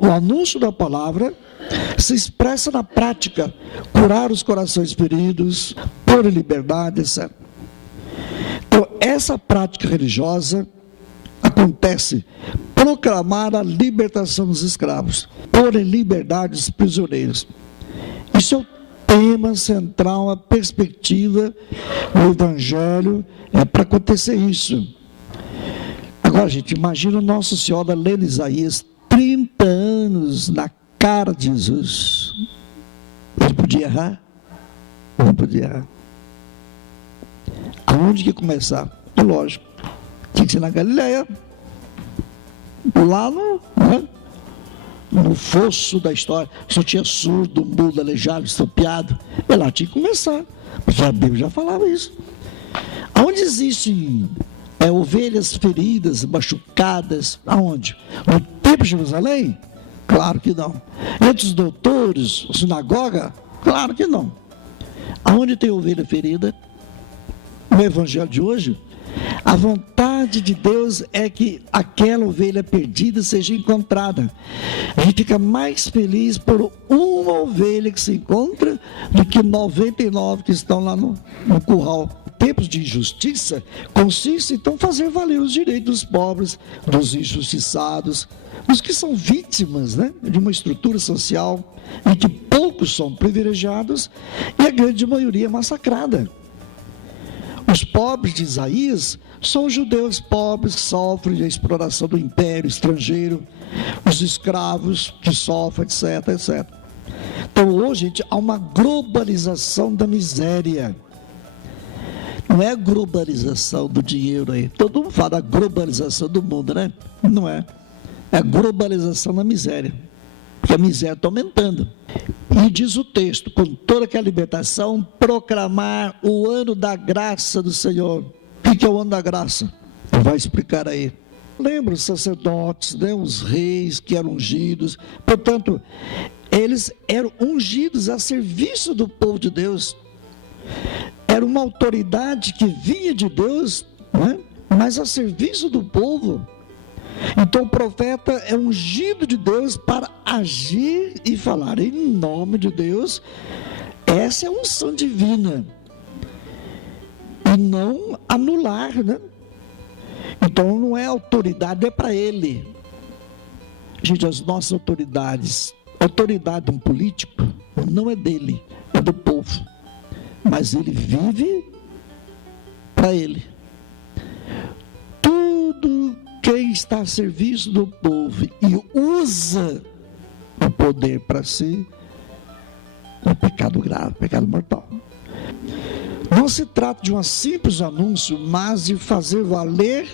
o anúncio da palavra se expressa na prática, curar os corações feridos, pôr em liberdade, etc. Então, essa prática religiosa acontece proclamar a libertação dos escravos, pôr em liberdade os prisioneiros. Isso é o tema central, a perspectiva do Evangelho, é para acontecer isso. Agora, gente, imagina Nossa Senhora lendo Isaías 30 anos na cara de Jesus. Ele podia errar? Não podia errar. Aonde que começar? É lógico. Tinha que ser na Galileia. Lá no fosso da história. Só tinha surdo, mudo, aleijado, estropiado. E lá tinha que começar. Porque a Bíblia já falava isso. Aonde existem ovelhas feridas, machucadas? Aonde? No templo de Jerusalém? Claro que não. Entre os doutores, sinagoga? Claro que não. Aonde tem ovelha ferida? No Evangelho de hoje, a vontade de Deus é que aquela ovelha perdida seja encontrada. A gente fica mais feliz por uma ovelha que se encontra do que 99 que estão lá no curral. Tempos de injustiça consiste então em fazer valer os direitos dos pobres, dos injustiçados, os que são vítimas, de uma estrutura social em que poucos são privilegiados e a grande maioria massacrada. Os pobres de Isaías são os judeus pobres que sofrem a exploração do império estrangeiro, os escravos que sofrem, etc, etc. Então hoje, gente, há uma globalização da miséria. Não é a globalização do dinheiro aí. Todo mundo fala da globalização do mundo, né? Não é. É a globalização da miséria. Porque a miséria está aumentando. E diz o texto, com toda aquela libertação, proclamar o ano da graça do Senhor. O que é o ano da graça? Ele vai explicar aí. Lembra os sacerdotes, os reis que eram ungidos. Portanto, eles eram ungidos a serviço do povo de Deus. Era uma autoridade que vinha de Deus, mas a serviço do povo. Então o profeta é ungido de Deus para agir e falar em nome de Deus. Essa é a unção divina. E não anular, Então não é autoridade, é para ele. Gente, as nossas autoridades, a autoridade de um político não é dele, é do povo. Mas ele vive para ele. Tudo quem está a serviço do povo e usa o poder para si é pecado grave, pecado mortal. Não se trata de um simples anúncio, mas de fazer valer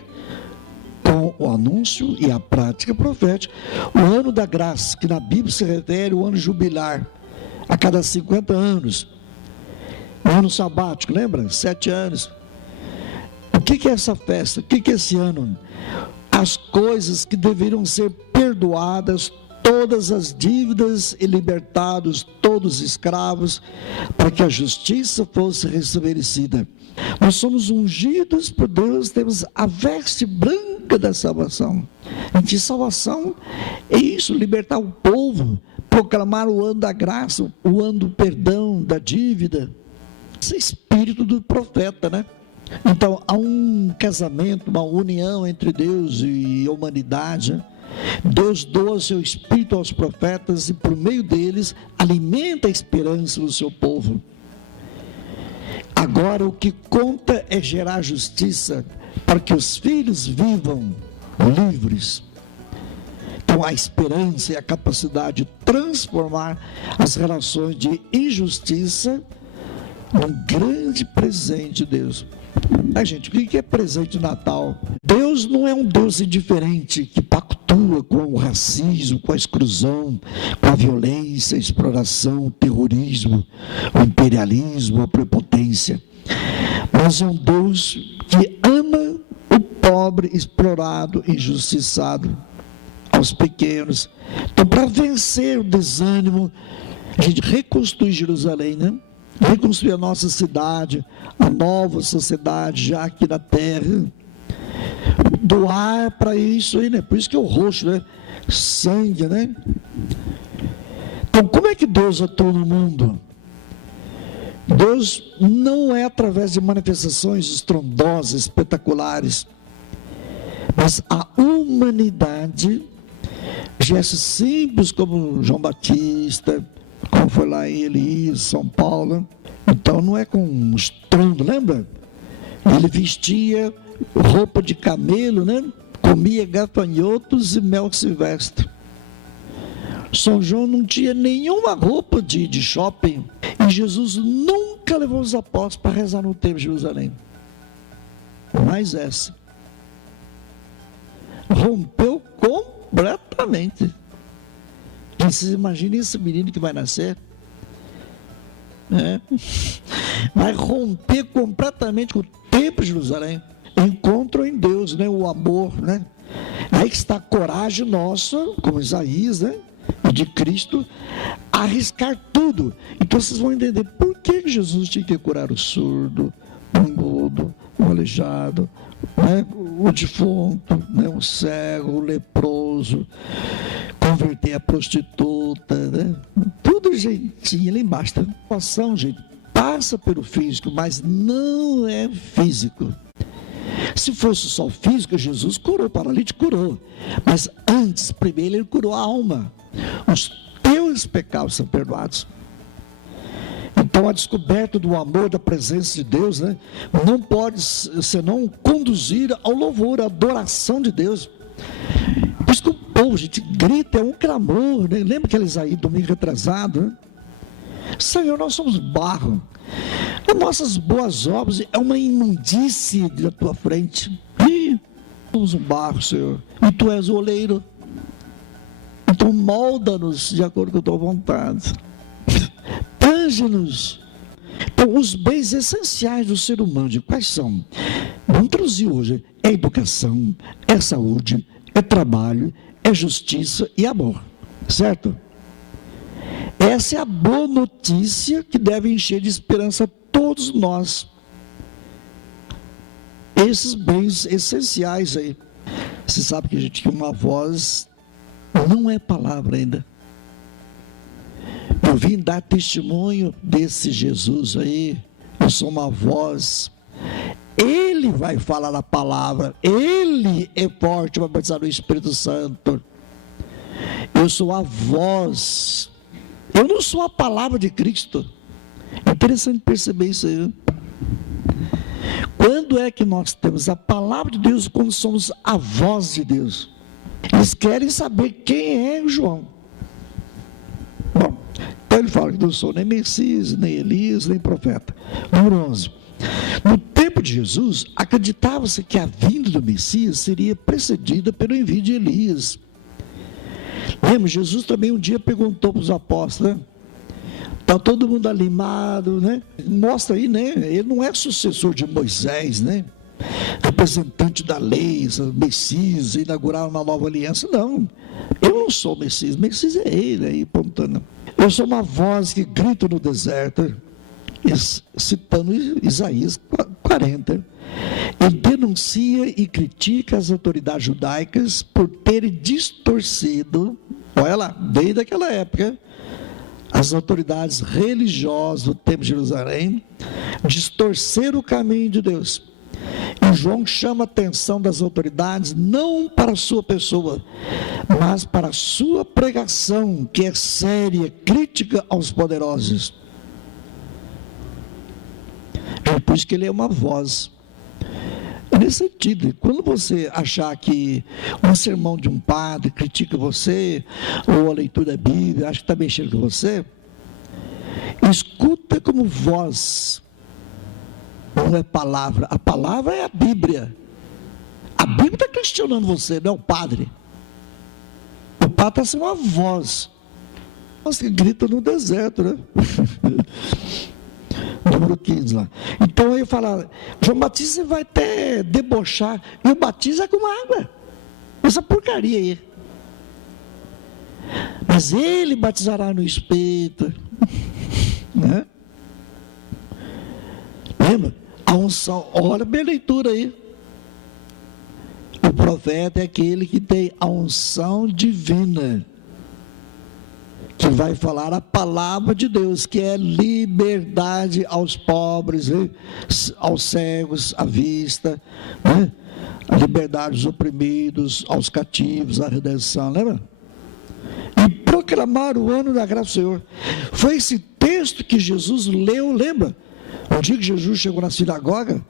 com o anúncio e a prática profética o ano da graça, que na Bíblia se refere ao ano jubilar, a cada 50 anos. O ano sabático, lembra? 7 anos. O que é essa festa? O que é esse ano? As coisas que deveriam ser perdoadas, todas as dívidas e libertados todos os escravos, para que a justiça fosse restabelecida. Nós somos ungidos por Deus, temos a veste branca da salvação. E salvação é isso, libertar o povo, proclamar o ano da graça, o ano do perdão, da dívida. Esse é o espírito do profeta, Então, há um casamento, uma união entre Deus e a humanidade. Deus doa seu espírito aos profetas e, por meio deles, alimenta a esperança do seu povo. Agora, o que conta é gerar justiça para que os filhos vivam livres. Então, a esperança e a capacidade de transformar as relações de injustiça um grande presente de Deus. Gente, o que é presente de Natal? Deus não é um Deus indiferente que pactua com o racismo, com a exclusão, com a violência, a exploração, o terrorismo, o imperialismo, a prepotência. Mas é um Deus que ama o pobre, explorado, injustiçado, aos pequenos. Então, para vencer o desânimo, a gente reconstruir Jerusalém, reconstruir a nossa cidade, a nova sociedade já aqui na terra, doar para isso aí, Por isso que é o roxo, sangue, né? Então, como é que Deus atua no mundo? Deus não é através de manifestações estrondosas, espetaculares, mas a humanidade, gestos simples como João Batista, como foi lá em Elias, São Paulo. Então não é com um estrondo, lembra? Ele vestia roupa de camelo, né? Comia gafanhotos e mel silvestre. São João não tinha nenhuma roupa de shopping. E Jesus nunca levou os apóstolos para rezar no templo de Jerusalém. Mas essa rompeu completamente. E vocês imaginem esse menino que vai nascer, vai romper completamente com o templo de Jerusalém. Encontro em Deus, né? O amor, né? Aí que está a coragem nossa, como Isaías, né? E de Cristo, arriscar tudo. Então vocês vão entender por que Jesus tinha que curar o surdo, o mudo, o aleijado, né? O defunto, né? O cego, o leproso, converter a prostituta, né? Tudo jeitinho lá embaixo. A situação, gente, passa pelo físico, mas não é físico. Se fosse só físico, Jesus curou, o paralítico curou. Mas antes, primeiro, ele curou a alma. Os teus pecados são perdoados. Então, a descoberta do amor, da presença de Deus, né, não pode senão conduzir ao louvor, à adoração de Deus. Por isso que o povo, gente, grita, é um clamor, né? Lembra aqueles aí, domingo retrasado, né? Senhor, nós somos barro. As nossas boas obras é uma imundície da tua frente. E somos um barro, Senhor. E tu és o oleiro. Então molda-nos de acordo com a tua vontade. Tange-nos. Então, os bens essenciais do ser humano, quais são? Vamos traduzir hoje. É educação, é saúde, é trabalho, é justiça e amor. Certo? Essa é a boa notícia que deve encher de esperança todos nós. Esses bens essenciais aí. Você sabe que a gente tem uma voz, não é palavra ainda. Eu vim dar testemunho desse Jesus aí. Eu sou uma voz. Ele vai falar a palavra. Ele é forte para batizar no Espírito Santo. Eu sou a voz. Eu não sou a palavra de Cristo. É interessante perceber isso aí. Quando é que nós temos a palavra de Deus? Quando somos a voz de Deus. Eles querem saber quem é o João. Bom, então ele fala que não sou nem Messias, nem Elias, nem profeta. Número 11. No tempo de Jesus, acreditava-se que a vinda do Messias seria precedida pelo envio de Elias. Lembra, Jesus também um dia perguntou para os apóstolos, né? Está todo mundo animado, né? Mostra aí, né? Ele não é sucessor de Moisés, né? Representante da lei, Messias, inaugurar uma nova aliança. Não, eu não sou Messias. Messias é ele aí, apontando. Eu sou uma voz que grita no deserto, citando Isaías 40. Ele denuncia e critica as autoridades judaicas por terem distorcido, olha lá, desde aquela época, as autoridades religiosas do templo de Jerusalém distorceram o caminho de Deus. E João chama a atenção das autoridades não para a sua pessoa, mas para a sua pregação, que é séria, crítica aos poderosos. É por isso que ele é uma voz. Nesse sentido, quando você achar que um sermão de um padre critica você, ou a leitura da Bíblia, acha que está mexendo com você, escuta como voz, não é palavra. A palavra é a Bíblia. A Bíblia está questionando você, não é o padre. O padre está sendo uma voz. Voz que grita no deserto, né? Número 15 lá. Então ele fala, João Batista vai até debochar, e o batismo é com água. Essa porcaria aí. Mas ele batizará no Espírito. Né? Lembra? A unção, olha bem a leitura aí. O profeta é aquele que tem a unção divina, que vai falar a palavra de Deus, que é liberdade aos pobres, aos cegos, à vista, né? A liberdade aos oprimidos, aos cativos, a redenção, lembra? E proclamar o ano da graça do Senhor. Foi esse texto que Jesus leu, lembra? O dia que Jesus chegou na sinagoga,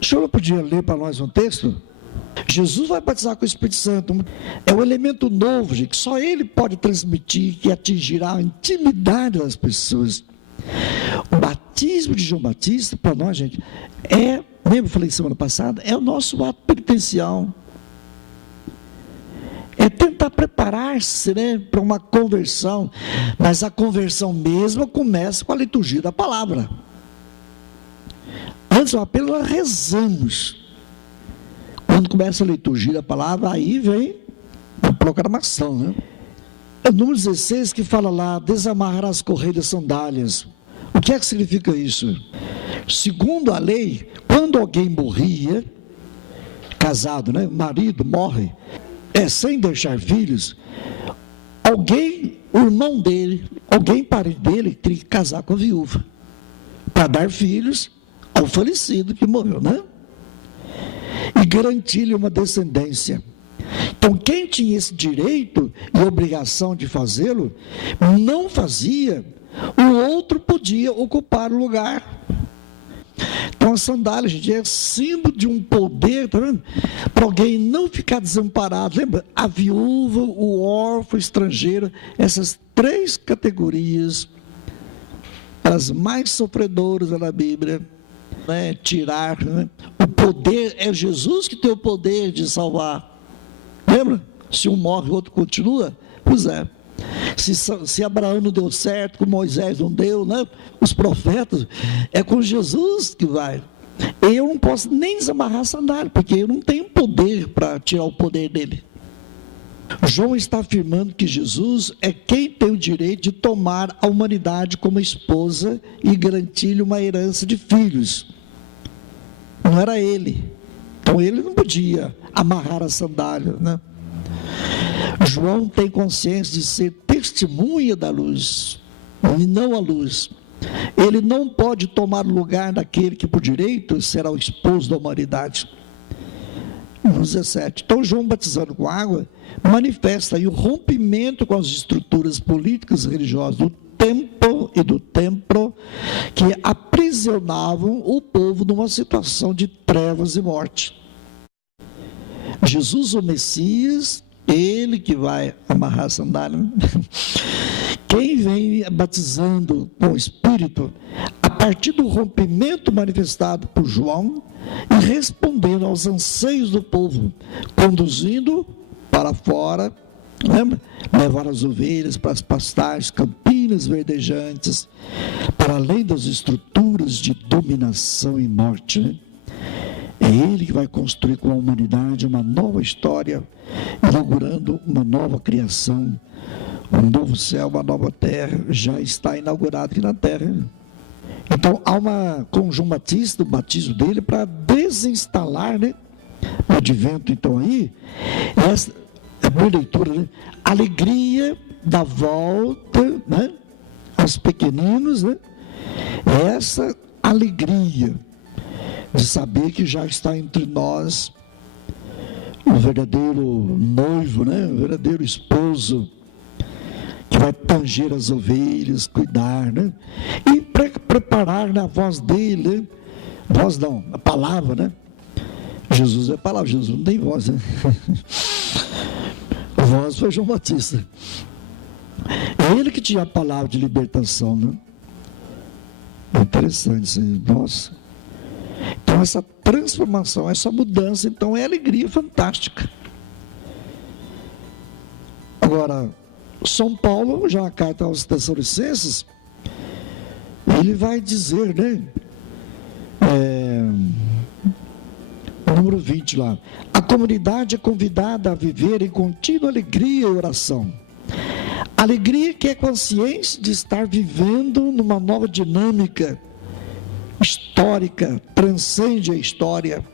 o senhor não podia ler para nós um texto? Jesus vai batizar com o Espírito Santo. É um elemento novo, gente, que só Ele pode transmitir, que atingirá a intimidade das pessoas. O batismo de João Batista, para nós, gente, lembra, eu falei semana passada, é o nosso ato penitencial. É tentar preparar-se, né, para uma conversão, mas a conversão mesmo começa com a liturgia da palavra. Antes, apenas nós rezamos. Quando começa a liturgia da palavra, aí vem a proclamação, né? É o número 16 que fala lá, desamarrar as correias das sandálias. O que é que significa isso? Segundo a lei, quando alguém morria, casado, né? Marido morre, sem deixar filhos, alguém, o irmão dele, alguém parente dele, teria que casar com a viúva, para dar filhos ao falecido que morreu, né? E garantir-lhe uma descendência. Então, quem tinha esse direito e obrigação de fazê-lo, não fazia, o outro podia ocupar o lugar. Então, a sandália, gente, é símbolo de um poder, tá vendo? Para alguém não ficar desamparado. Lembra? A viúva, o órfão, o estrangeiro, essas três categorias, as mais sofredoras da Bíblia. Né, tirar, né? O poder é Jesus que tem o poder de salvar. Lembra? Se um morre, o outro continua. Pois é. Se Abraão não deu certo, com Moisés não deu, né? Os profetas, é com Jesus que vai. Eu não posso nem desamarrar a sandália, porque eu não tenho poder para tirar o poder dele. João está afirmando que Jesus é quem tem o direito de tomar a humanidade como esposa e garantir-lhe uma herança de filhos. Não era ele. Então ele não podia amarrar a sandália, né? João tem consciência de ser testemunha da luz e não a luz. Ele não pode tomar o lugar daquele que por direito será o esposo da humanidade. No 17. Então João, batizando com água, manifesta aí o rompimento com as estruturas políticas e religiosas do templo e do templo que aprisionavam o povo numa situação de trevas e morte. Jesus, o Messias, ele que vai amarrar a sandália. Quem vem batizando com o Espírito, a partir do rompimento manifestado por João e respondendo aos anseios do povo, conduzindo para fora, lembra? Levar as ovelhas para as pastagens, campinas verdejantes, para além das estruturas de dominação e morte, né? É Ele que vai construir com a humanidade uma nova história, inaugurando uma nova criação, um novo céu, uma nova terra, já está inaugurado aqui na terra. Então, há com João Batista, o batismo dele, para desinstalar, né? O advento, então, aí, essa é boa leitura, né? Alegria da volta, né? Aos pequeninos, né? Essa alegria de saber que já está entre nós o verdadeiro noivo, né? O verdadeiro esposo, que vai tanger as ovelhas, cuidar, né? E preparar, né, a voz dele, né? Voz não, a palavra, né? Jesus é a palavra, Jesus não tem voz, né? A voz foi João Batista. É ele que tinha a palavra de libertação, né? É interessante isso aí, nossa. Então essa transformação, essa mudança, então é alegria fantástica. Agora, São Paulo, já a carta aos Tessalonicenses, ele vai dizer, né? Número 20 lá. A comunidade é convidada a viver em contínua alegria e oração. Alegria que é consciência de estar vivendo numa nova dinâmica histórica, transcende a história.